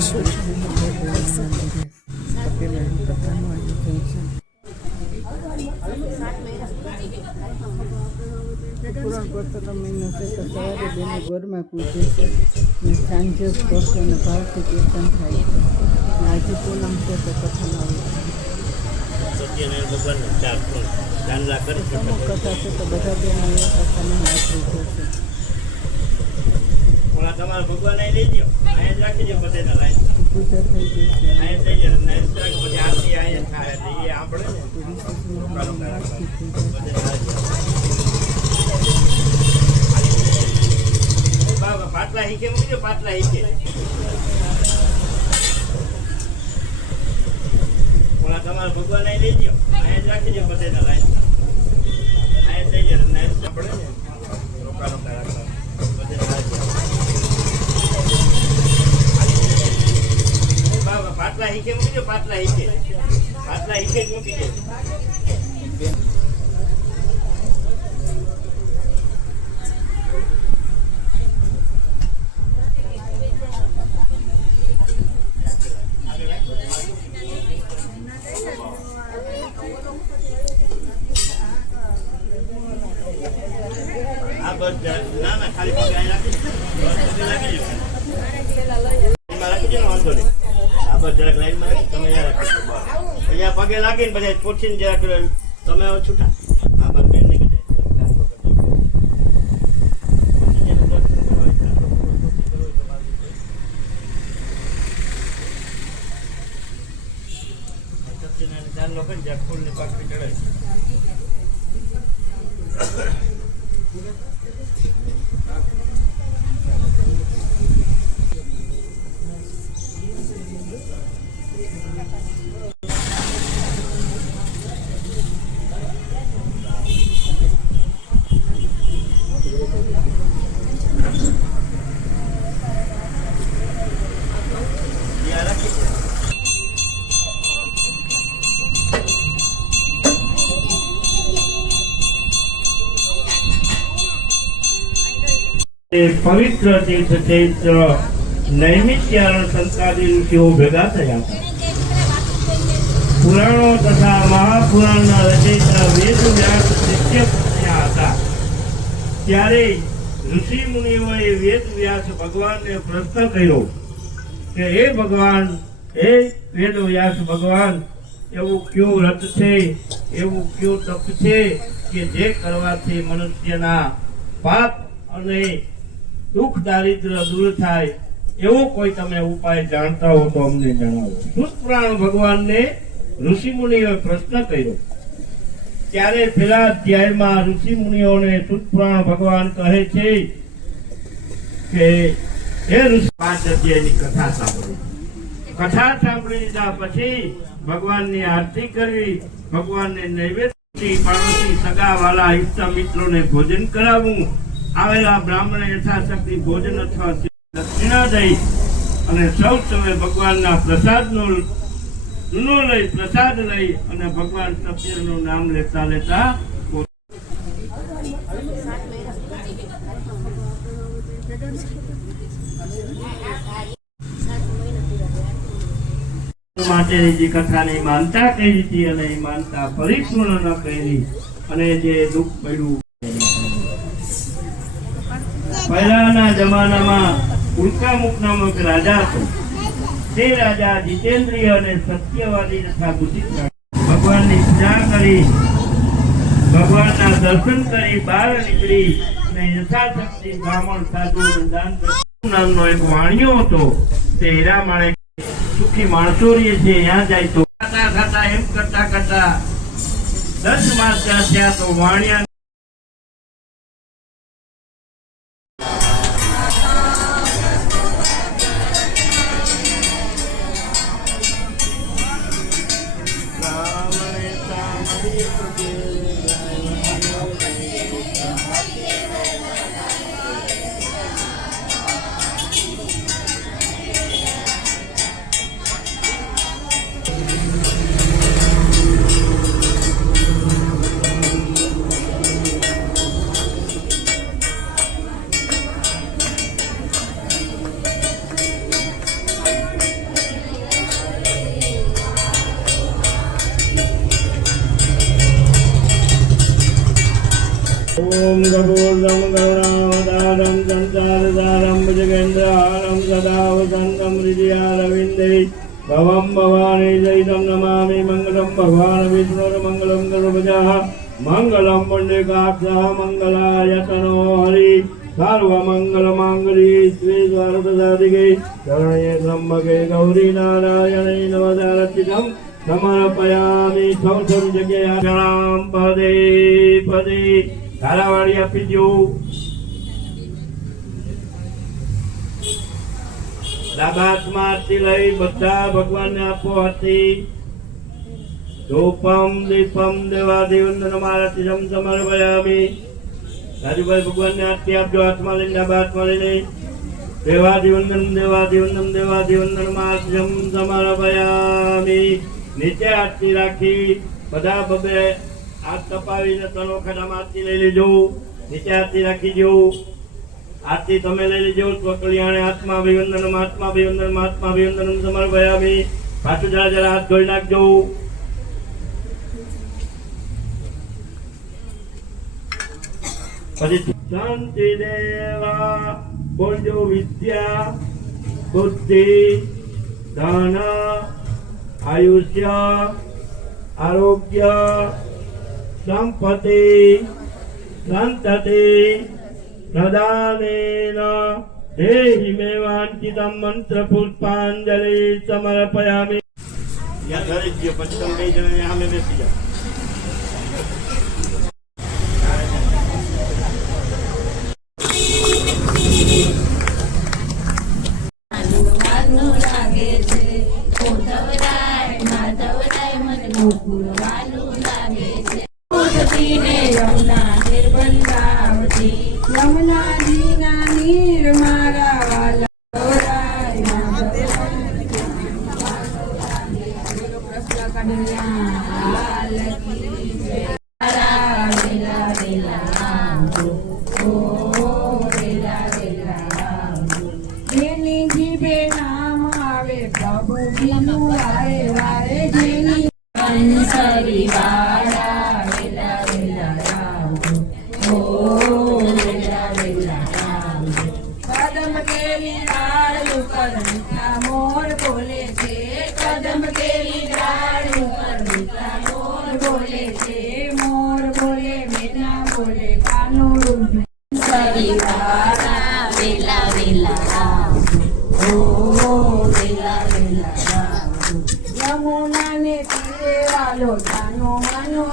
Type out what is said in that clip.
પુરાણ પરસોત્તમ મહિનો છે તો સવારે બેનો ગોરમાં પૂજે છે ને સાંજે ભક્તો અને ભાવથી કીર્તન થાય છે. આજે પૂનમ છે તો કથામાં હોય કથા છે તો બધા બેનો એ કથાની હાજરી થશે. તમારા ભગવાન લઈ દો, અહીંયા જ રાખી દો, બધા લાઈન પૂજા થઈ ગઈ છે. અહીંયા થઈ જાય પછી આરતી અહીંયા થાય એટલે એ આપણે પાટલા હીકે મૂકી દો, પાટલા હીકે તમારા ભગવાન લઈ દો, અહીંયા જ રાખી દો, બધા લાઈન અહીંયા થઈ જાય આપણે રોકા રોકા રાખવા પાટલા હીકે મૂકી દો, પાટલા હીકે જ મૂકી દો. ના ના ખાલી પગે રાખી વાંધો નહીં. આ બસ જરાક લાઈનમાં રાખી તમે અહીંયા પગે લાગીને બધા પોછીને જરાક તમે છૂટા આ બસ બેન નીકળી જાય લોકો ને જ્યાં ફૂલની પાકડી ચડાય. પવિત્ર તીર્થ ચૈત્ર નૈમિત્યારણ સંતાદી ઋષિઓ ભેગા થયા હતા. પુરાણો તથા મહાપુરાણના રચયિતા વેદ વ્યાસ શિષ્ય બન્યા હતા. ત્યારે ઋષિ મુનિઓએ વેદ વ્યાસ ભગવાનને પ્રશ્ન કર્યો કે હે ભગવાન, હે વેદ વ્યાસ ભગવાન, એવું કયું વ્રત છે, એવું કયું તપ છે કે જે કરવાથી મનુષ્યના પાપ અને દુઃખ દારિદ્ર્ય દૂર થાય, એવો કોઈ તમે ઉપાય જાણતા હો તો અમને જણાવો. સુતપુરાણ ભગવાનને ઋષિ મુનિઓએ પ્રશ્ન કર્યો. ત્યારે પેલા અધ્યાયમાં ઋષિ મુનિઓને સુતપુરાણ ભગવાન કહે છે કે હે ઋષિ, 5 અધ્યાયની કથા સાંભળી. કથા સાંભળી લીધા પછી ભગવાનની આરતી કરવી, ભગવાનને નૈવેદ્ય પાડોશી સગા વાલા ઈષ્ટ મિત્રોને ભોજન કરાવવું, આવેલા બ્રાહ્મણ યથાશક્તિ ભોજન અથવા દક્ષિણા દઈ અને સૌએ ભગવાનના પ્રસાદનો લઈ પ્રસાદ લઈ અને ભગવાન સત્યનું નામ લેતા લેતા માટેની જે કથાની માનતા કરી હતી અને એ માનતા પરિપૂર્ણ ન કરી અને જે દુઃખ પડ્યું. પહેલાના જમાનામાં ઉલ્કામુખ નામક રાજા હતો. તે રાજા જીતેન્દ્રિય અને સત્યવાદી તથા બુદ્ધિશાળી. ભગવાનની પૂજા કરી, ભગવાનના દર્શન કરી બહાર નીકળી અને યથાશક્તિ બ્રાહ્મણ સાધુ દાન નામનો એક વાણિયો હતો. તે હીરા માણેક સુખી માણસો રહે છે, ત્યાં જાય તો ખાતા એમ કરતા કરતા 10 માસ થયા તો વાણિયા कपूर्दं करुणावतारं संसारसारं भुजगेन्द्रहारं सदा वसन्तं हृदयारविन्दे भवं भवानी जयितं नमामि मङ्गलं भगवान् विष्णुर्मङ्गलं गुरुभुजः मङ्गलं पुण्डरीकाक्षः मङ्गलाय तनो हरि सर्वमङ्गलमाङ्गल्ये श्री द्वारकाधिके शरण्ये त्र्यम्बके गौरी नारायणे नमस्कृतं समर्पयामि सौसं जग्यां पदे पदे धारावाड़ी આપી દો ડાબા હાથમાં આરતી લઈ બધા ભગવાનને આપો આરતી ધૂપમ દીપમ દેવાદેવંદનમારતિજં સમર્પયામિ રાજુભાઈ ભગવાનને આરતી આપજો હાથમાં લઈને ડાબા હાથમાં લઈને દેવાદેવંદનમારતિજં સમર્પયામિ નીચે આરતી રાખી બધા બબે હાથ કપાવીને ત્રણ વખત આમ આરતી લઈ લેજો નીચે આરતી રાખી જો આરતી તમે લઈ લેજો કલ્યાણે આત્માભિવંદન સમર્પયામિ પાછું જરા જરા હાથ ધોઈ નાખજો પછી શાંતિ દેવા બોલજો વિદ્યા બુદ્ધિ ધન આયુષ્ય આરોગ્ય સંપત્તિ સંતતિ પ્રદાનેન દેહિ મે વાંఛિतं મંત્ર પુષ્પાંજલિ સમર્પયામિ યા ધરી દો પછી તમે બે જણા સામે બેસી જાઓ યમુનાજીના નીર મારા વાલા જેની જીભે નામ આવે પ્રભુ બીનું વારે વારે જેની કંસરી વાળા વેલા વેલા રામજો કદમ કેરી ડાળ ઉપર મીઠા મોર બોલે છે કદમ કેરી ડાળ ઉપર મીઠા મોર બોલે છે મોર બોલે મેના બોલે કાનું સરીવાળા વેલા વેલા રામજો વેલા વેલા રામજો યમુના ને પીરે વાલો જાનો માનો